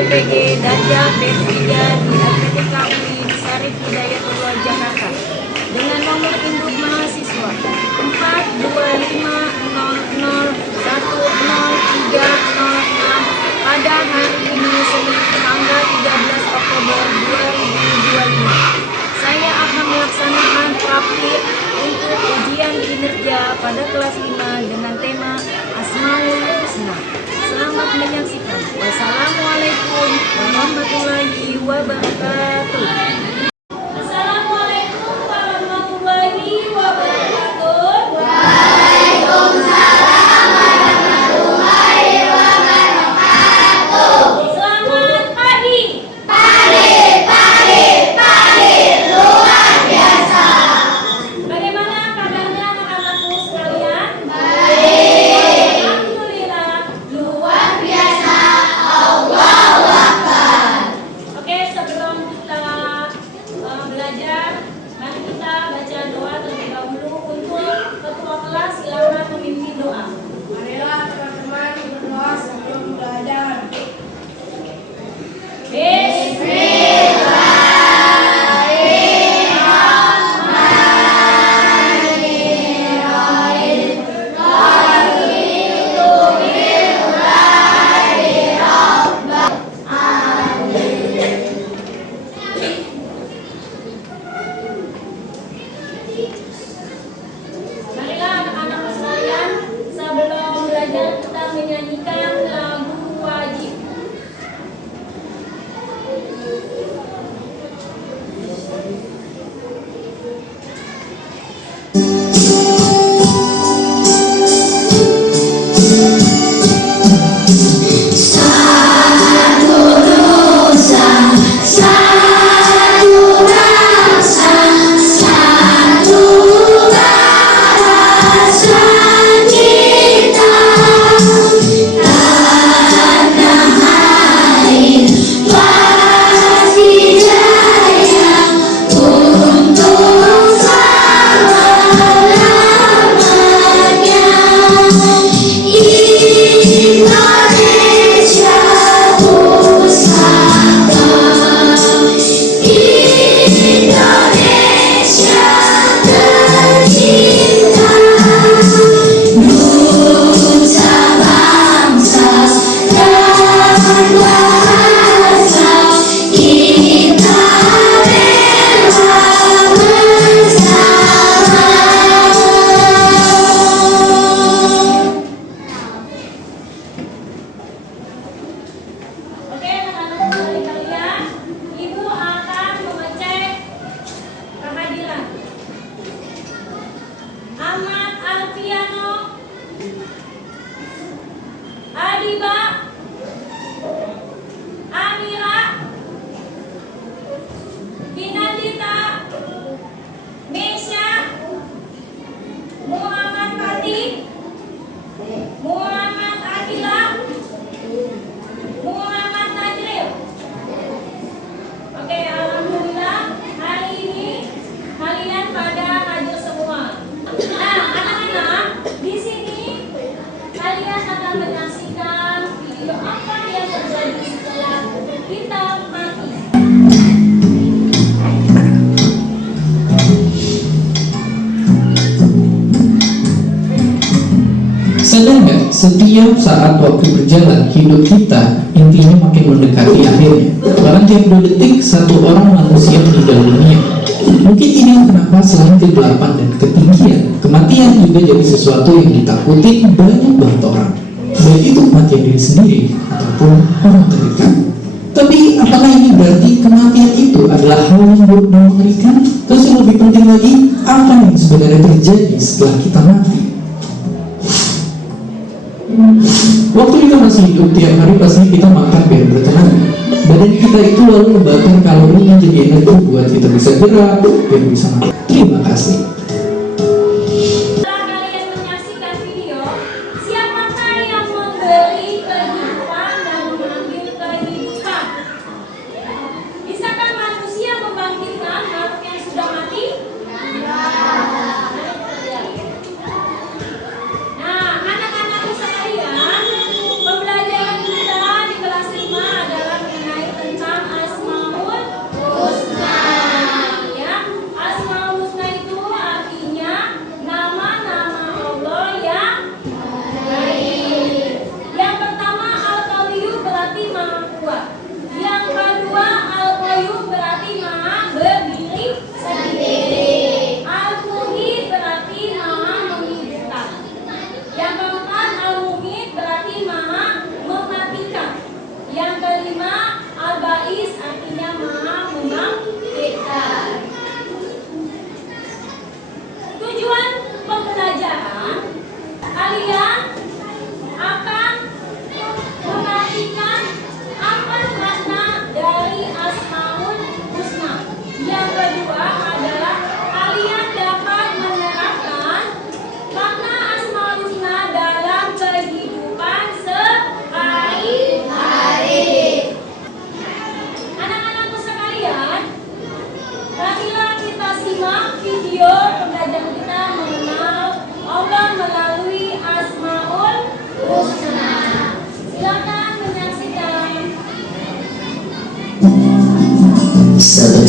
PPG Danja B3 di RPTK UI Syarif Hidayatullah Jakarta dengan nomor induk mahasiswa 42500103006 pada hari ini Senin tanggal 13 Oktober 2025. Saya akan melaksanakan praktik untuk ujian kinerja pada kelas 5 dengan tema Asmaul Husna. Selamat menyaksikan. Wassalamualaikum warahmatullahi wabarakatuh. Assalamualaikum warahmatullahi wabarakatuh. Waalaikumsalam warahmatullahi wabarakatuh. Selamat pagi. Pagi, luar biasa. Bagaimana kabarnya anak-anakku sekalian? Baik. Alhamdulillah, luar biasa. Allahu Akbar. Oke, sebelum kita belajar, mari kita baca doa terlebih dahulu. Untuk ketua kelas, silakan memimpin doa. Marilah teman-teman berdoa sebelum belajar. Marilah anak-anak sekalian, sebelum belajar kita menyanyikan lagu wajib. Oke, anak-anak sekalian, Ibu akan mengecek kehadiran Ahmad Alfiano, Adiba, Amira, Kinandita, Mesya, Muhammad Fatih, Muhammad Akila, Muhammad Najril. Oke, alhamdulillah hari ini kalian pada hadir semua. Nah, anak-anak, di sini kalian akan menyaksikan video apa yang terjadi setelah kita mati. Sadar nggak, setiap saat waktu berjalan, hidup kita intinya makin mendekati akhirnya. Bahkan tiap 2 detik, satu orang manusia meninggal dunia. Mungkin ini kenapa selain kegelapan dan ketinggian, kematian juga jadi sesuatu yang ditakuti banyak banget orang. Baik itu kematian diri sendiri, ataupun orang terdekat. Tapi apakah ini berarti kematian itu adalah hal yang buruk dan mengerikan? Terus yang lebih penting lagi, apa yang sebenarnya terjadi setelah kita mati? Waktu kita masih hidup, tiap hari pasti kita makan biar bertenaga. Badan kita itu lalu membakar kalori yang jadi energi buat kita bisa gerak, biar bisa makan. Terima kasih. Setelah kalian menyaksikan video, siapakah yang memberi kehidupan dan mengambil kehidupan? Bisakah manusia membangkitkan makhluk yang sudah mati? Nah, anak-anak sekalian, pembelajaran kita di kelas 5 adalah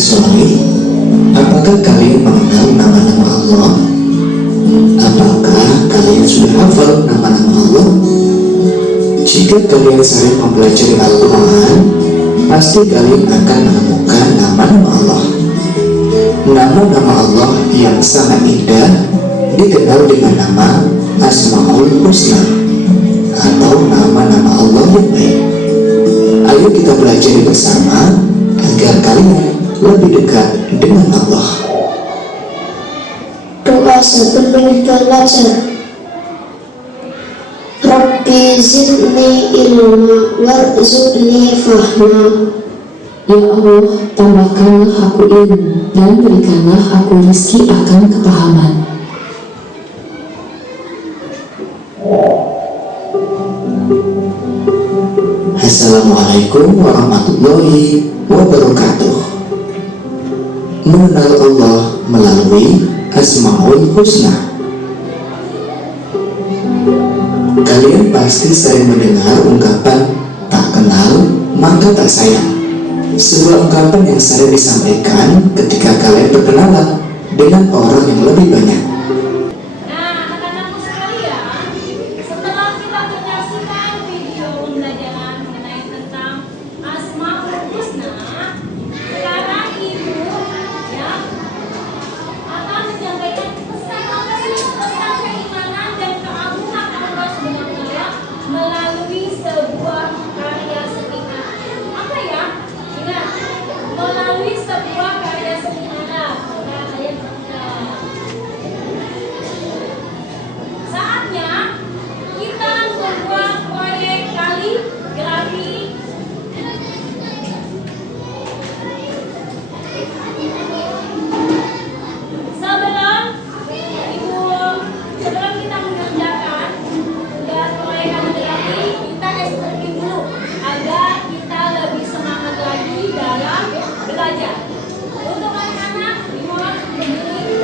soleh, apakah kalian mengenal nama-nama Allah? Apakah kalian sudah hafal nama-nama Allah? Jika kalian sering mempelajari Al-Quran, pasti kalian akan menemukan nama-nama Allah. Nama-nama Allah yang sangat indah dikenal dengan nama Asmaul Husna atau nama-nama Allah yang baik. Ayo kita belajar bersama agar kalian lebih dekat dengan Allah. Doa sebelum belajar. Rabbi zidni ilma warzuqni fahma. Ya Allah, tambahkanlah aku ilmu dan berikanlah aku rezeki akan kepahaman. Assalamualaikum warahmatullahi wabarakatuh. Mengenal Allah melalui Asmaul Husna. Kalian pasti sering mendengar ungkapan tak kenal maka tak sayang. Sebuah ungkapan yang sering disampaikan ketika kalian berkenalan dengan orang yang lebih banyak. Nah, anak-anakku sekalian, setelah kita menyaksikan video pembelajaran mengenai tentang Asmaul Husna, sekarang ibu ya akan menyampaikan pesan apa sih? Pesan keimanan dan keagungan Allah SWT melalui sebuah karya seni. Apa ya? Ingat, melalui sebuah karya seni anak. Nah, ayat saatnya kita membuat proyek kaligrafi. Sebelum kita mengerjakan proyek kaligrafi, kita SOP dulu agar kita lebih semangat lagi dalam belajar. Untuk anak-anak, dimohon berdiri.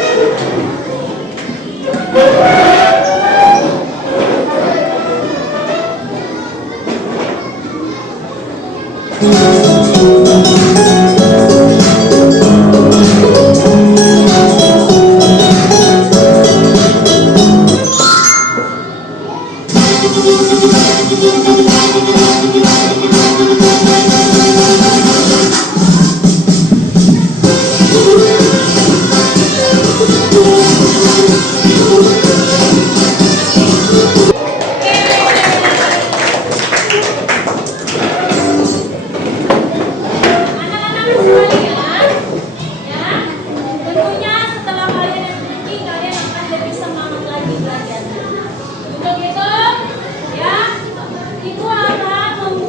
Anak-anak sekalian, ya, tentunya setelah kalian SPP, kalian akan lebih semangat lagi belajar. Untuk itu, ya, ibu akan membuat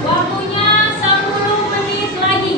Waktunya 10 menit lagi.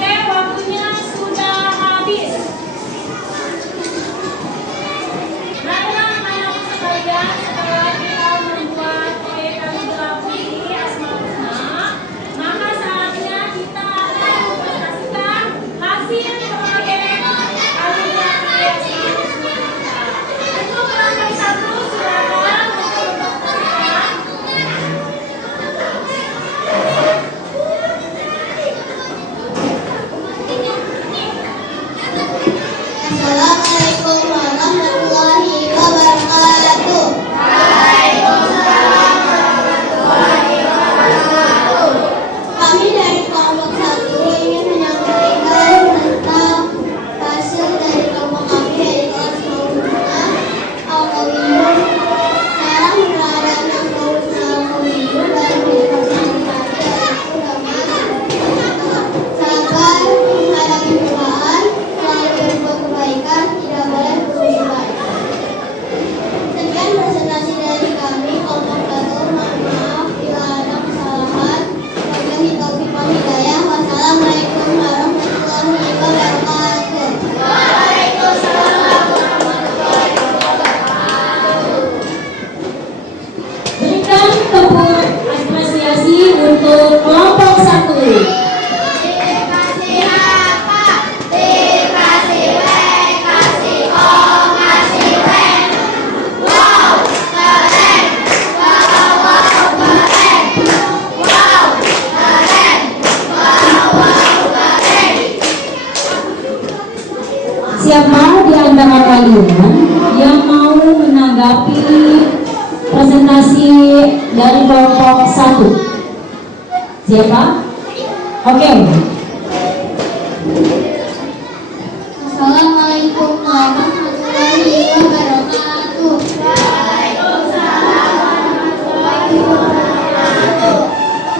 Oke, waktunya sudah habis. Baiklah, anak-anak sekalian, setelah kita membuat proyek kaligrafi ini Asmaul Husna, maka saatnya kita akan mempresentasikan hasil proyek kaligrafi Asmaul Husna kita. Untuk kelompok 1, silakan untuk mempresentasikan. Assalamualaikum warahmatullahi wabarakatuh. Kami dari kelompok 1 ingin menyampaikan tentang hasil dari kelompok kami yaitu Asmaul Husna Al-Qawiyun. Sekarang berada di Asmaul Husna Al-Qawiyun dan menjadi sabar menghadapi cobaan, selalu berbuat kebaikan, tidak boleh berubah. Sekian presentasi dari kami kelompok 1. Mohon maaf bila ada kesalahan. Wabillahi taufiq wal hidayah. Wassalamualaikum warahmatullahi wabarakatuh. Berikan tepuk apresiasi untuk kelompok 1. Siapa di antara kalian yang mau menanggapi presentasi dari kelompok 1? Siapa? Oke. Assalamualaikum warahmatullahi wabarakatuh.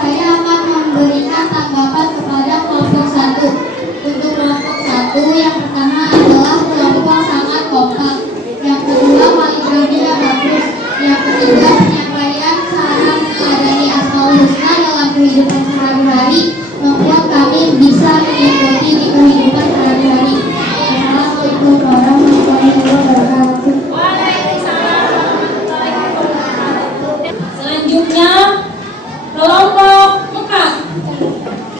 Saya akan memberikan tanggapan kepada kelompok 1. Untuk kelompok 1, yang pertama adalah kelompok sangat kompak. Yang kedua, kaligrafinya bagus. Yang ketiga, penyampaian cara mengadani Asmaul Husna dalam kehidupan sehari-hari membuat kami bisa mengikuti di kehidupan sehari-hari. Assalamualaikum warahmatullahi wabarakatuh. Selanjutnya kelompok 4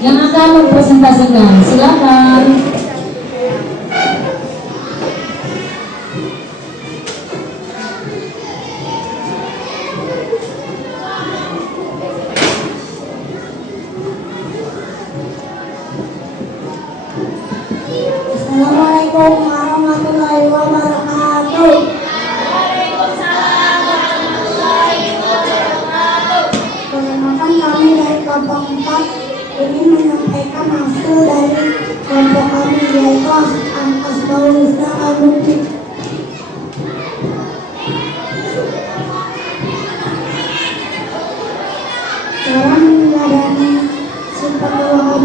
yang akan mempresentasikan. Silakan. Assalamualaikum warahmatullahi wabarakatuh. Waalaikumsalam warahmatullahi wabarakatuh. Perkenalkan, kami dari kelompok 4 ingin menyampaikan hasil dari kelompok kami yaitu Asmaul Husna Al-Qawiyun. Cara mengadani sifat Allah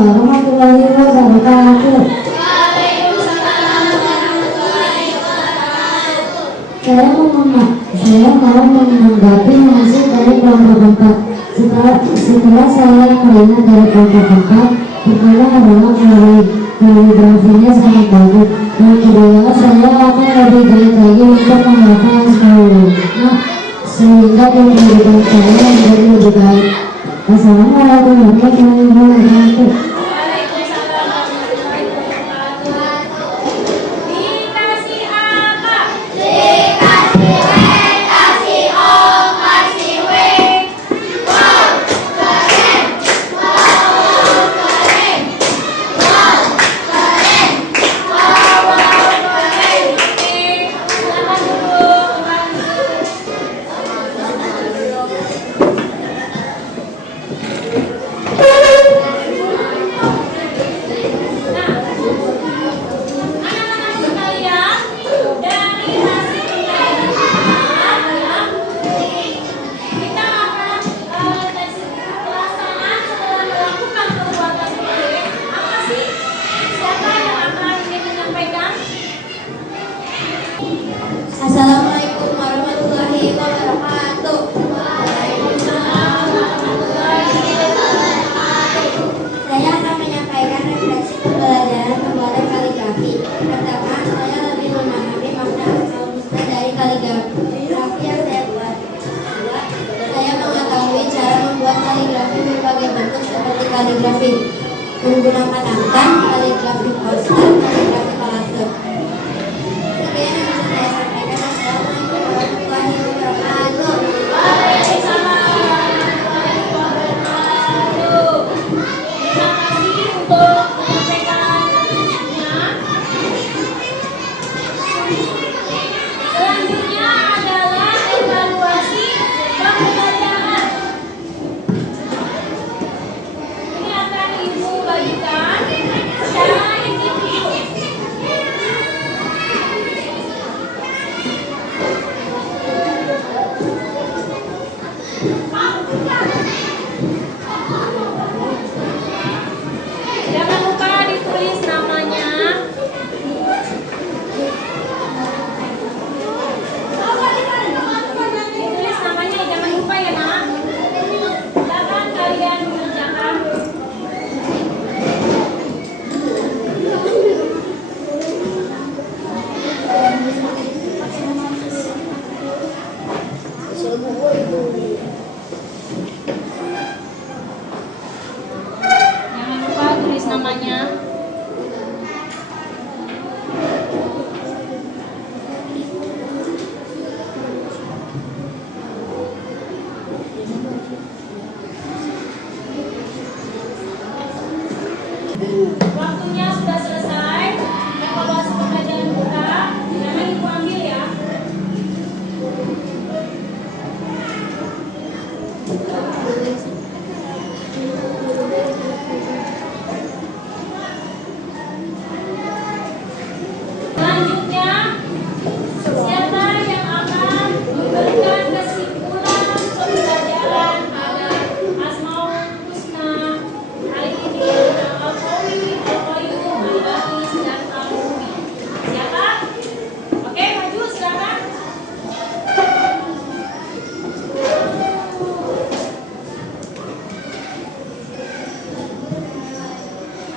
warahmatullahi wabarakatuh. Saya mau menanggapi hasil dari kelompok 4. Setelah saya melihat dari kelompok 4, pertama adalah kaligrafinya sangat bagus. Yang kedua, saya akan lebih giat lagi untuk menghafal semuanya sehingga pendidikan saya menjadi lebih baik. Assalamualaikum warahmatullahi wabarakatuh. Waalaikumsalam warahmatullahi wabarakatuh. Dikasih apa? Silakan duduk kembali. Nah, anak-anak sekalian, dari hasil penelitian ya, kita akan tes pelaksanaan setelah melakukan perbuatan seperti apa sih? Siapa yang akan ingin menyampaikan? Assalamualaikum warahmatullahi wabarakatuh. Waalaikumsalam warahmatullahi wabarakatuh. Saya akan menyampaikan refleksi pembelajaran pembuatan kaligrafi. Pertama, saya lebih memahami makna asal-usul dari kaligrafi yang saya buat. Kedua, saya mengetahui cara membuat kaligrafi berbagai bentuk seperti kaligrafi menggunakan angka, kaligrafi poster, kaligrafi kolase. Sekian yang bisa saya sampaikan. Assalamualaikum warahmatullahi wabarakatuh. Waalaikumsalam warahmatullahi wabarakatuh. Terima kasih untuk menyampaikan refleksinya. Selanjutnya adalah evaluasi pembelajaran. Ini akan Ibu bagikan secara individu. Jangan lupa ditulis namanya. Ditulis namanya, jangan lupa ya nak. Silakan kalian mengerjakan. Jangan lupa tulis namanya. Waktunya sudah selesai. Evaluasi pembelajaran kita. Jangan Ibu ambil ya. Selanjutnya, siapa yang akan memberikan kesimpulan pembelajaran pada Asmaul Husna hari ini tentang Al-Qawi, Al-Qayyum, Al-Batis, dan Al-Mu'min? Siapa? Oke, maju silakan.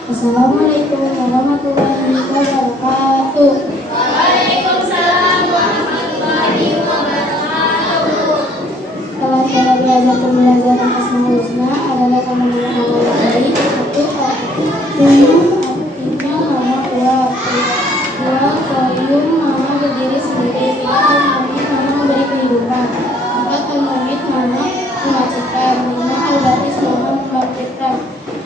Assalamualaikum warahmatullahi wabarakatuh. Waalaikumsalam warahmatullahi wabarakatuh. Kalau cara belajar pembelajaran Asmaul Husna adalah mengenal Allah dari satu Qayyum artinya maha kuat, dua Qayyum maha berdiri sendiri, tiga Al-Mu'min maha memberi kehidupan, empat Al-Mu'min maha mematikan, lima Al-Batis maha membangkitkan.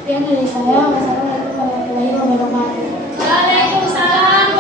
Sekian dari saya. Wassalamualaikum warahmatullahi wabarakatuh. Waalaikumsalam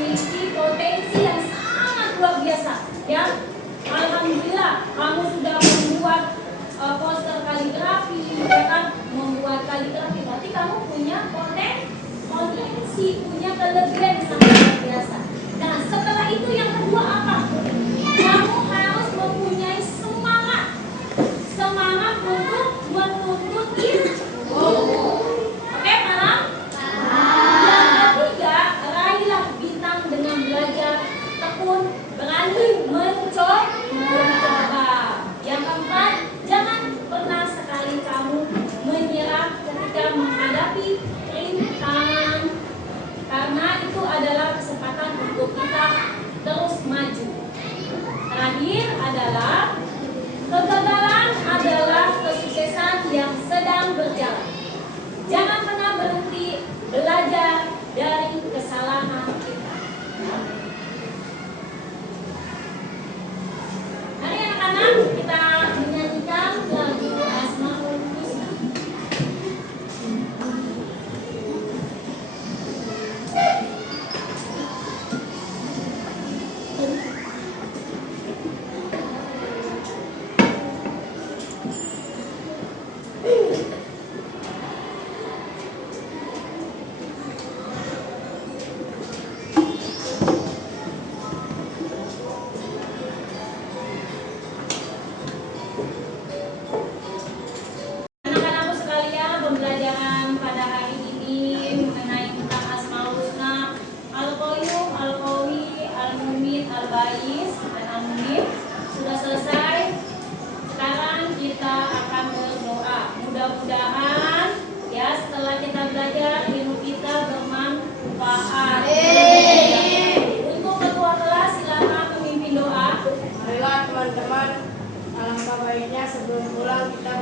memiliki potensi yang sangat luar biasa. Ya, alhamdulillah kamu sudah membuat poster kaligrafi, ya kan? Membuat kaligrafi, berarti kamu punya potensi, punya kelebihan yang sangat luar biasa. Nah, setelah itu yang kedua apa? Kamu harus mempunyai semangat untuk menuntut ilmu. Oke, paham? Yang ketiga, raihlah bintang dengan belajar tekun, berani mencoba. Yang keempat, jangan pernah sekali kamu menyerah ketika menghadapi rintangan, karena itu adalah kesempatan untuk kita terus maju. Terakhir adalah kegagalan adalah kesuksesan yang sedang berjalan. Jangan pernah berhenti belajar dari kesalahan kita. Mari anak-anak kita menyanyikan lagu Asmaul Husna. Anak-anakku sekalian, pembelajaran pada hari ini mengenai tentang Asmaul Husna, Al-Qayyum, Al-Qawi, Al-Mumin, Al-Bais, dan Al-Munib sudah selesai. Sekarang kita akan berdoa. Mudah-mudahan ya setelah kita belajar ilmu kita bermanfaat. Untuk ketua kelas silakan memimpin doa. Marilah teman-teman, alangkah baiknya sebelum pulang kita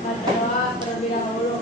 berdoa terlebih dahulu.